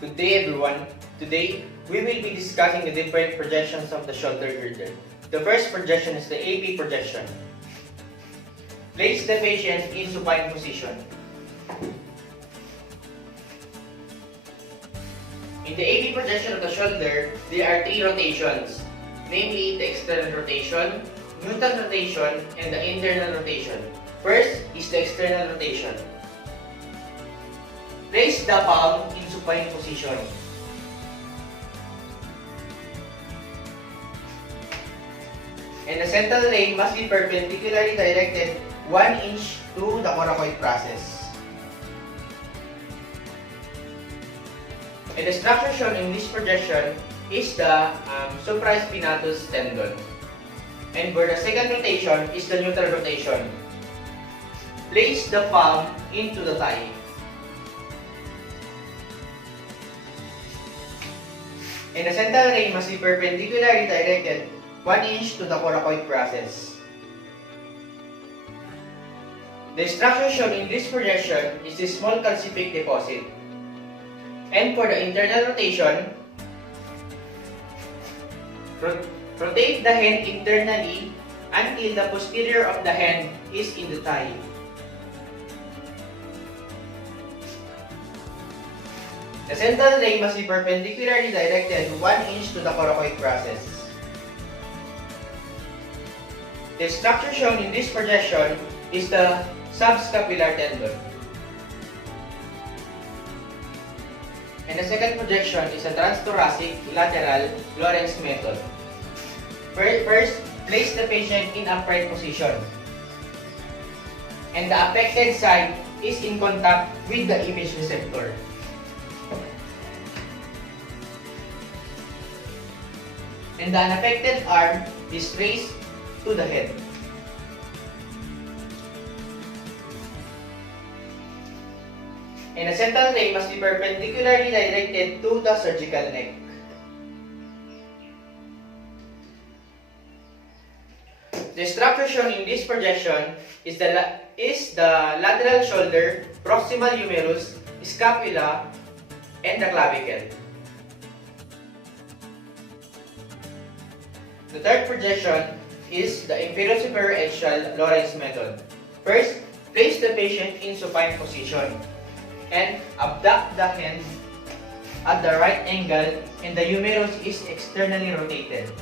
Good day everyone. Today, we will be discussing the different projections of the shoulder girdle. The first projection is the AP projection. Place the patient in supine position. In the AP projection of the shoulder, there are three rotations, namely the external rotation, neutral rotation, and the internal rotation. First is the external rotation. Place the palm in supine position. And the central ray must be perpendicularly directed 1 inch to the coracoid process. And the structure shown in this projection is the supraspinatus tendon. And for the second rotation is the neutral rotation. Place the palm into the thigh. And the central ray must be perpendicularly directed 1 inch to the coracoid process. The structure shown in this projection is the small calcific deposit. And for the internal rotation, rotate the hand internally until the posterior of the hand is in the thigh. The central ray must be perpendicularly directed 1 inch to the coracoid process. The structure shown in this projection is the subscapular tendon. And the second projection is a transthoracic lateral Lorentz method. First, place the patient in upright position. And the affected side is in contact with the image receptor. And the unaffected arm is raised to the head. And the central ray must be perpendicularly directed to the surgical neck. The structure shown in this projection is the lateral shoulder, proximal humerus, scapula, and the clavicle. The third projection is the inferior-superior-axial Lorentz method. First, place the patient in supine position and abduct the hand at the right angle and the humerus is externally rotated.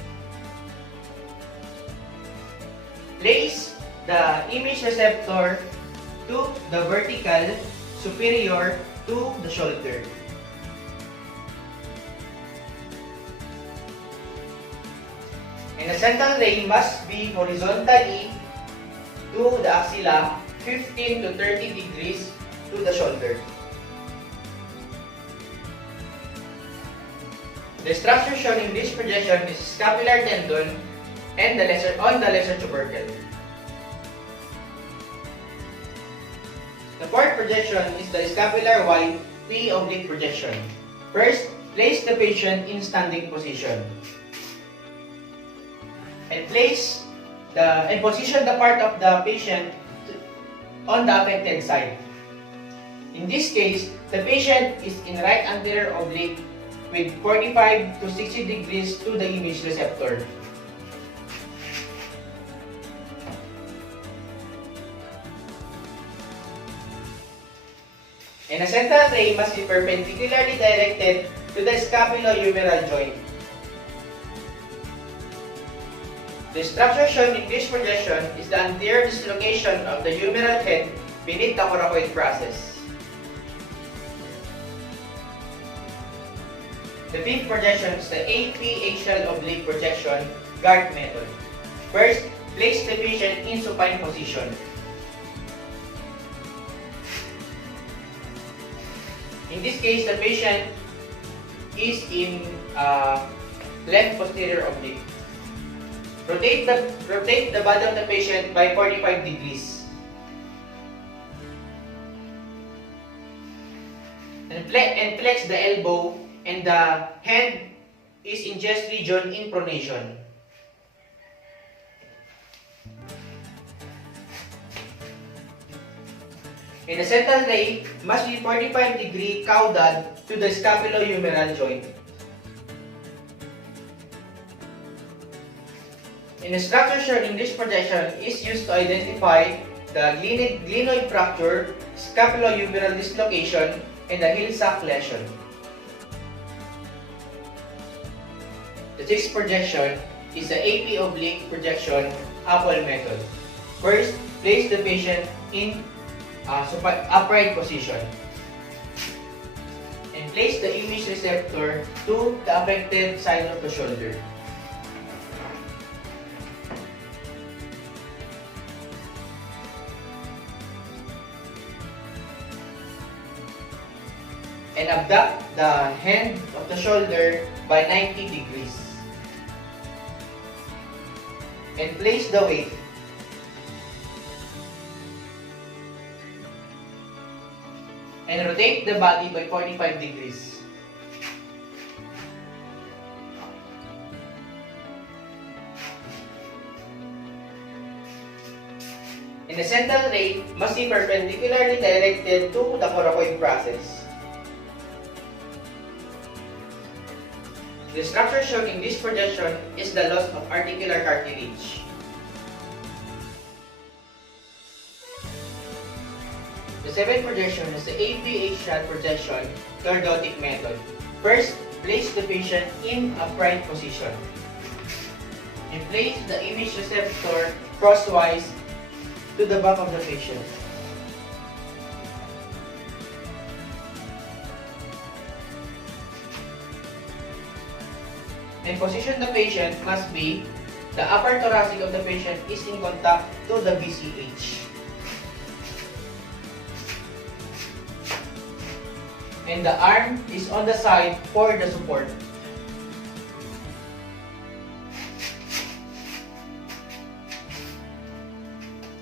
Place the image receptor to the vertical superior to the shoulder. And the central ray must be horizontally to the axilla 15 to 30 degrees to the shoulder. The structure shown in this projection is scapular tendon and on the lesser tubercle. The fourth projection is the scapular wide P oblique projection. First, place the patient in standing position. And position the part of the patient on the affected side. In this case, the patient is in right anterior oblique with 45 to 60 degrees to the image receptor. And the central ray must be perpendicularly directed to the scapulohumeral joint. The structure shown in this projection is the anterior dislocation of the humeral head beneath the coracoid process. The fifth projection is the AP axial oblique projection guard method. First, place the patient in supine position. In this case, the patient is in left posterior oblique. Rotate the body of the patient by 45 degrees. And flex the elbow and the hand is in chest region in pronation. And the central ray must be 45-degree caudal to the scapulohumeral joint. And the structure shown in this projection is used to identify the glenoid fracture, scapulohumeral dislocation, and the heel sac lesion. The sixth projection is the AP oblique projection apple method. First, place the patient in upright position and place the image receptor to the affected side of the shoulder. And abduct the hand of the shoulder by 90 degrees. And place the weight. And rotate the body by 45 degrees. And the central ray must be perpendicularly directed to the coracoid process. The structure shown in this projection is the loss of articular cartilage. The seventh projection is the AP-H-shot projection lordotic method. First, place the patient in upright position and place the image receptor crosswise to the back of the patient. And position the patient must be the upper thoracic of the patient is in contact to the VCH. And the arm is on the side for the support.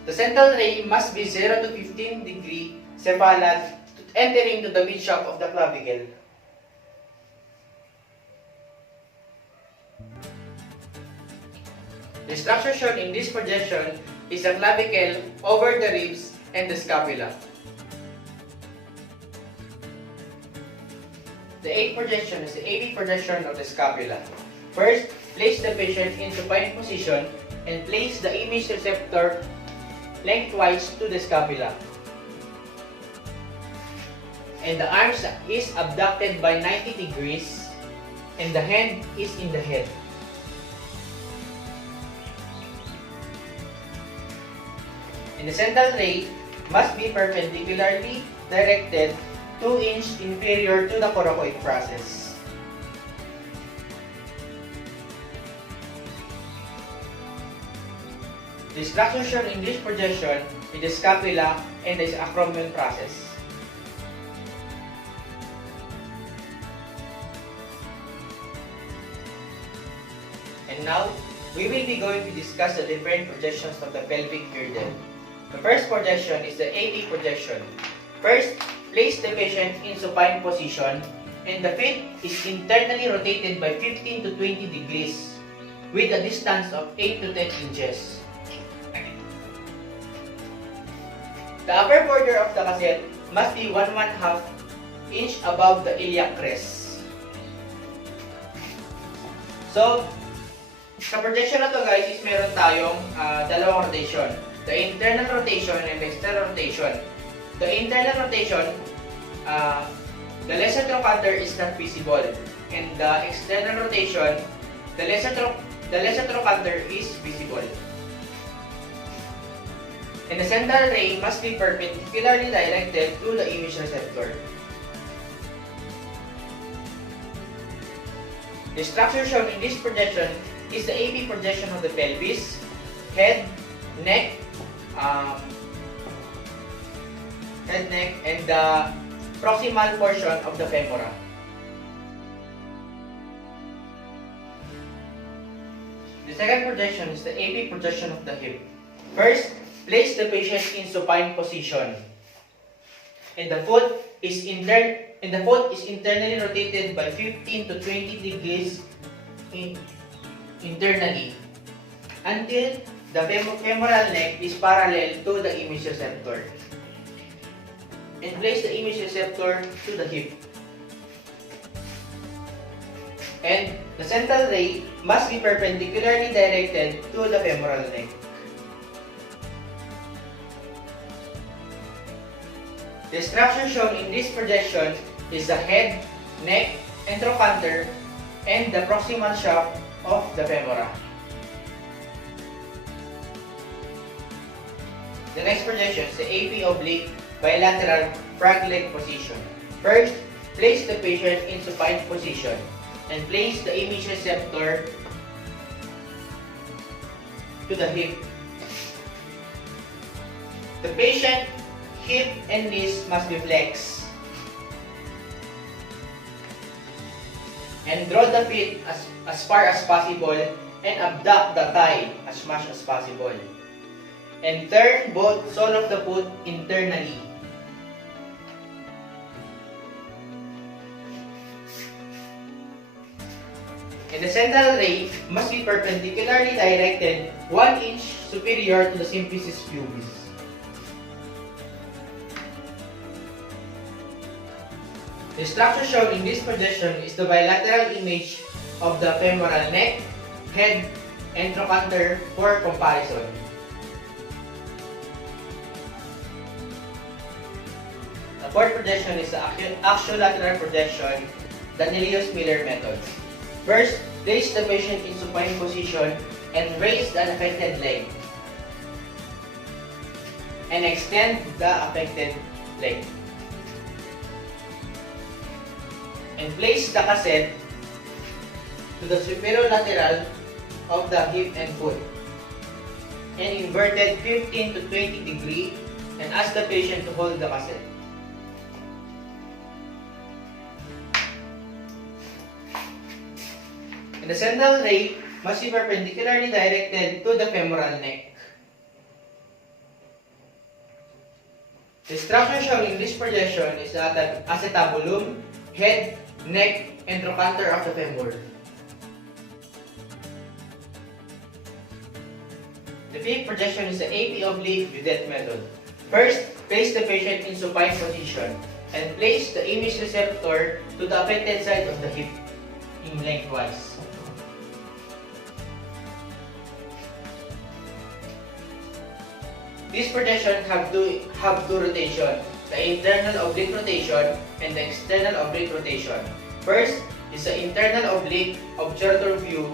The central ray must be 0 to 15 degree cephalad entering to the mid shaft of the clavicle. The structure shown in this projection is the clavicle over the ribs and the scapula. The eighth projection is the AP projection of the scapula. First, place the patient in supine position and place the image receptor lengthwise to the scapula. And the arms is abducted by 90 degrees and the hand is in the head. And the central ray must be perpendicularly directed 2 inches inferior to the coracoid process. The structure shown in this projection is the scapula and the acromion process. And now, we will be going to discuss the different projections of the pelvic girdle. The first projection is the AP projection. First, place the patient in supine position and the feet is internally rotated by 15 to 20 degrees with a distance of 8 to 10 inches. The upper border of the cassette must be 1/2 inch above the iliac crest. So, sa projection na to guys is meron tayong dalawang rotation. The internal rotation and the external rotation. The internal rotation, the lesser trochanter is not visible, and the external rotation, the lesser trochanter is visible. And the central ray must be perpendicularly directed to the image receptor. The structure shown in this projection is the AP projection of the pelvis, head, neck, and the proximal portion of the femora. The second projection is the AP projection of the hip. First, place the patient in supine position, and the foot is internally rotated by 15 to 20 degrees internally until the femoral neck is parallel to the image receptor. place the image receptor to the hip. And the central ray must be perpendicularly directed to the femoral neck. The structure shown in this projection is the head, neck, and trochanter, and the proximal shaft of the femora. The next projection is the AP oblique bilateral frog leg position. First, place the patient in supine position and place the image receptor to the hip. The patient hip and knees must be flexed. And draw the feet as far as possible and abduct the thigh as much as possible. And turn both sole of the foot internally. And the central ray must be perpendicularly directed 1 inch superior to the symphysis pubis. The structure shown in this projection is the bilateral image of the femoral neck, head, and trochanter for comparison. The fourth projection is the axiolateral projection, the Nelius-Miller method. First, place the patient in supine position and raise the unaffected leg. And extend the affected leg. And place the cassette to the superolateral of the hip and foot. And inverted 15 to 20 degree and ask the patient to hold the cassette. And the central ray must be perpendicularly directed to the femoral neck. The structure shown in this projection is the acetabulum, head, neck, and trochanter of the femur. The fifth projection is the AP oblique Vidette method. First, place the patient in supine position and place the image receptor to the affected side of the hip in lengthwise. This projection have two rotation, the internal oblique rotation and the external oblique rotation. First is the internal oblique obturator view.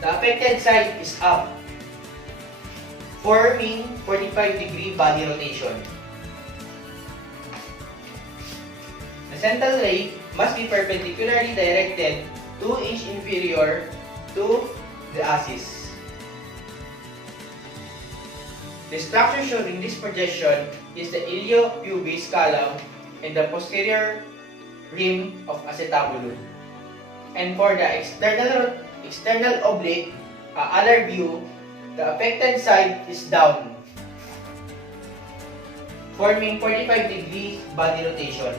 The affected side is up, forming 45-degree body rotation. The central ray must be perpendicularly directed 2 inch inferior to the axis. The structure shown in this projection is the iliopubis column and the posterior rim of acetabulum. And for the external oblique alar view, the affected side is down, forming 45-degree body rotation.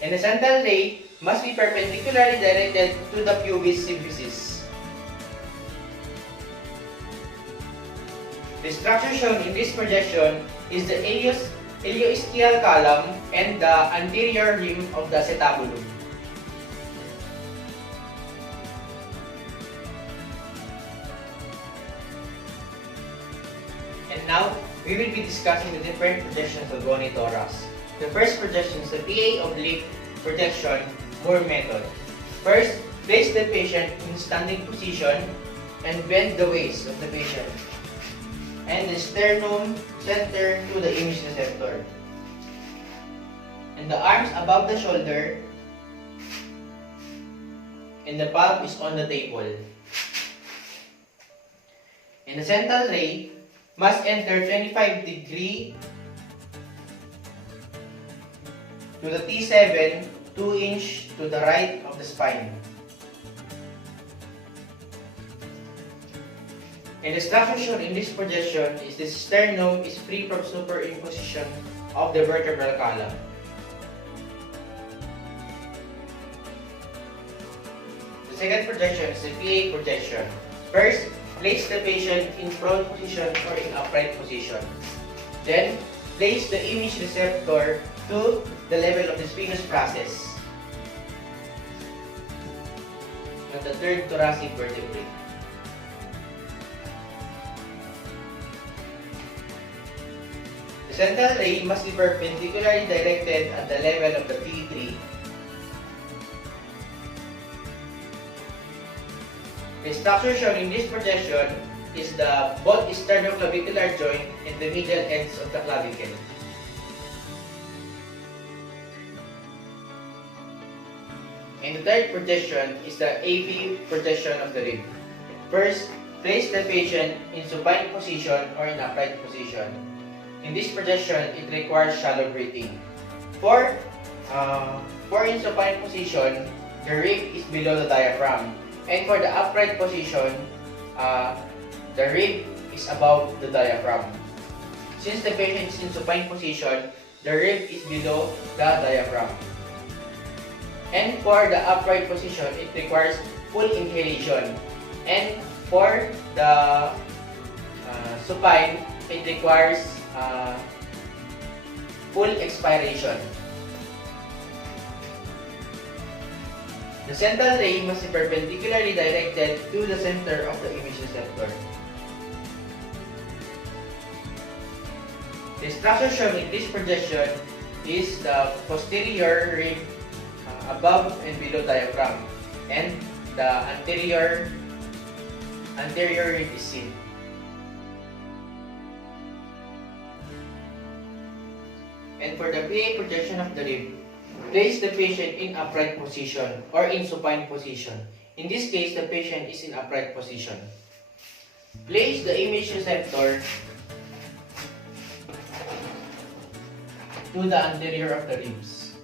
And the central ray must be perpendicularly directed to the pubis symphysis. The structure shown in this projection is the ilioischial column and the anterior rim of the acetabulum. And now, we will be discussing the different projections of bony thorax. The first projection is the PA oblique projection Moore method. First, place the patient in standing position and bend the waist of the patient and the sternum center to the image receptor. And the arms above the shoulder and the palm is on the table. And the central ray must enter 25-degree to the T7, 2 inch to the right of the spine. And the structure shown in this projection is the sternum is free from superimposition of the vertebral column. second projection is the PA projection. First, place the patient in prone position or in upright position. Then, place the image receptor to the level of the spinous process at the third thoracic vertebrae. The central ray must be perpendicularly directed at the level of the T3. The structure shown in this projection is the both sternoclavicular joint and the medial ends of the clavicle. And the third projection is the AP projection of the rib. First, place the patient in supine position or in upright position. In this projection, it requires shallow breathing. For in supine position, the rib is below the diaphragm. And for the upright position, the rib is above the diaphragm. Since the patient is in supine position, the rib is below the diaphragm. And for the upright position, it requires full inhalation. And for the supine, it requires full expiration. The central ray must be perpendicularly directed to the center of the image receptor. The structure shown in this projection is the posterior rib above and below diaphragm, and the anterior rib is seen. And for the PA projection of the rib, place the patient in upright position or in supine position. In this case, the patient is in upright position. Place the image receptor to the anterior of the ribs,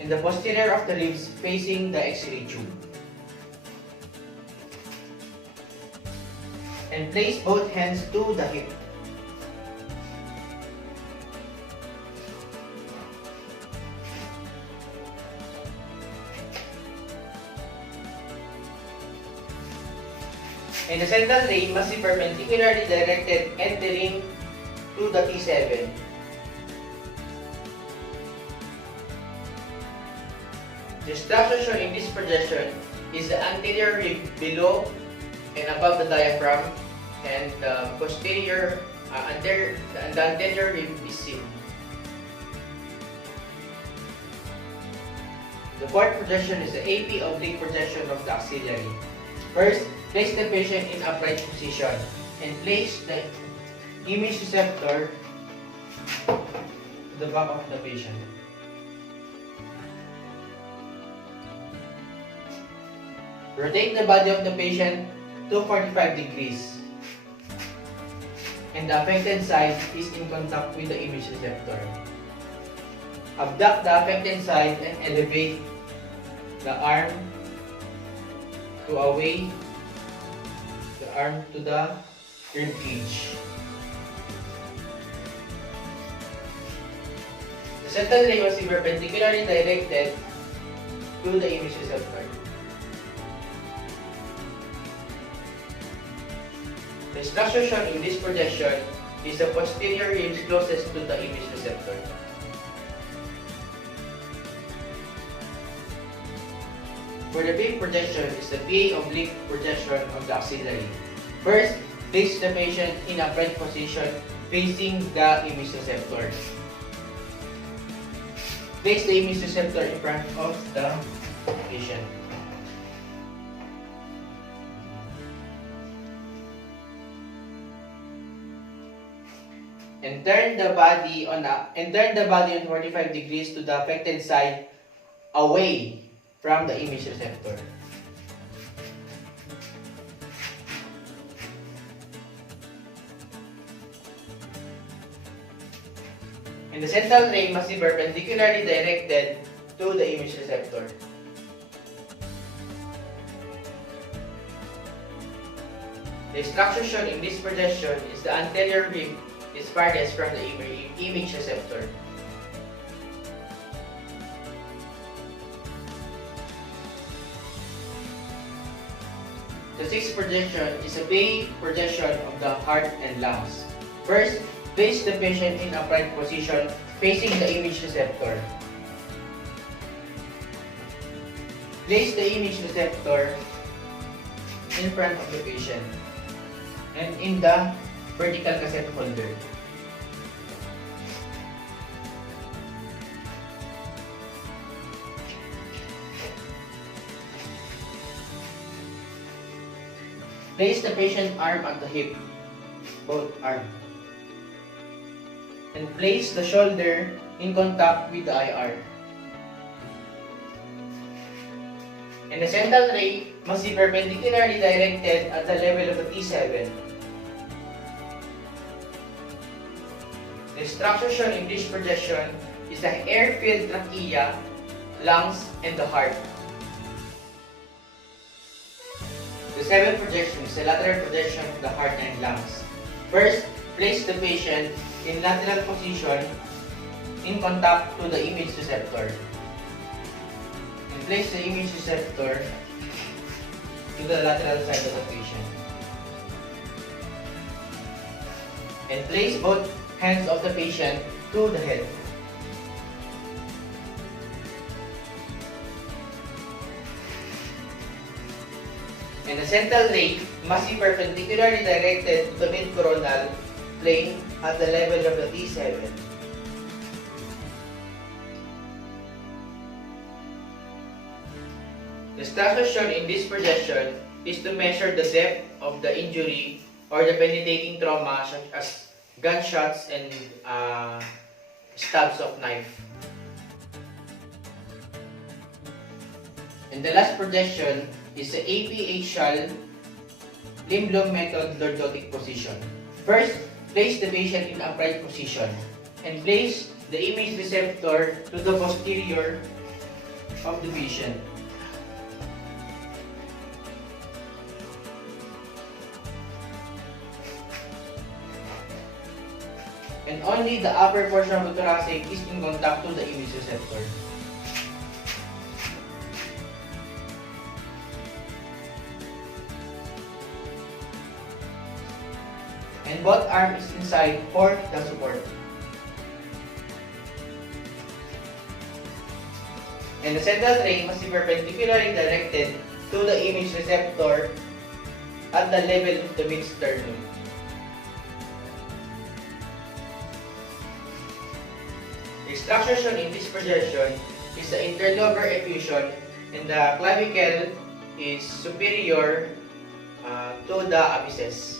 and the posterior of the ribs facing the X-ray tube. And place both hands to the hip. And the central ray must be perpendicularly directed entering to the T7. The structure shown in this projection is the anterior rib below and above the diaphragm, and the posterior, the anterior rib is seen. The fourth projection is the AP oblique projection of the axillary. First, place the patient in upright position and place the image receptor to the back of the patient. Rotate the body of the patient to 45 degrees, and the affected side is in contact with the image receptor. Abduct the affected side and elevate the arm to away the arm to the rib cage. The central ray must be perpendicularly directed to the image receptor. The structure shown in this projection is the posterior ribs closest to the image receptor. For the PA projection is the PA oblique projection of the axillary. First, place the patient in upright position facing the image receptor. Place the image receptor in front of the patient. And turn the body on 45 degrees to the affected side away from the image receptor. And the central ray must be perpendicularly directed to the image receptor. The structure shown in this projection is the anterior rib is farthest from the image receptor. The sixth projection is a plane projection of the heart and lungs. First, place the patient in upright position facing the image receptor. Place the image receptor in front of the patient and in the vertical cassette holder. Place the patient arm at the hip, both arms, and place the shoulder in contact with the IR. And the central ray must be perpendicularly directed at the level of the T7. The structure shown in this projection is the air-filled trachea, lungs, and the heart. The seventh projection is the lateral projection of the heart and lungs. First, place the patient in lateral position in contact to the image receptor. And place the image receptor to the lateral side of the patient. And place both hands of the patient to the head. And the central ray must be perpendicularly directed to the mid-coronal plane at the level of the T7. The structure shown in this projection is to measure the depth of the injury or the penetrating trauma such as gunshots and stabs of knife. And the last projection is the APHL limb-long method lordotic position. First, place the patient in upright position and place the image receptor to the posterior of the patient. And only the upper portion of the thoracic is in contact to the image receptor. And both arms is inside for the support. And the central ray must be perpendicularly directed to the image receptor at the level of the mid-sternum. The structure shown in this projection is the interlobar effusion, and the clavicle is superior to the abysses.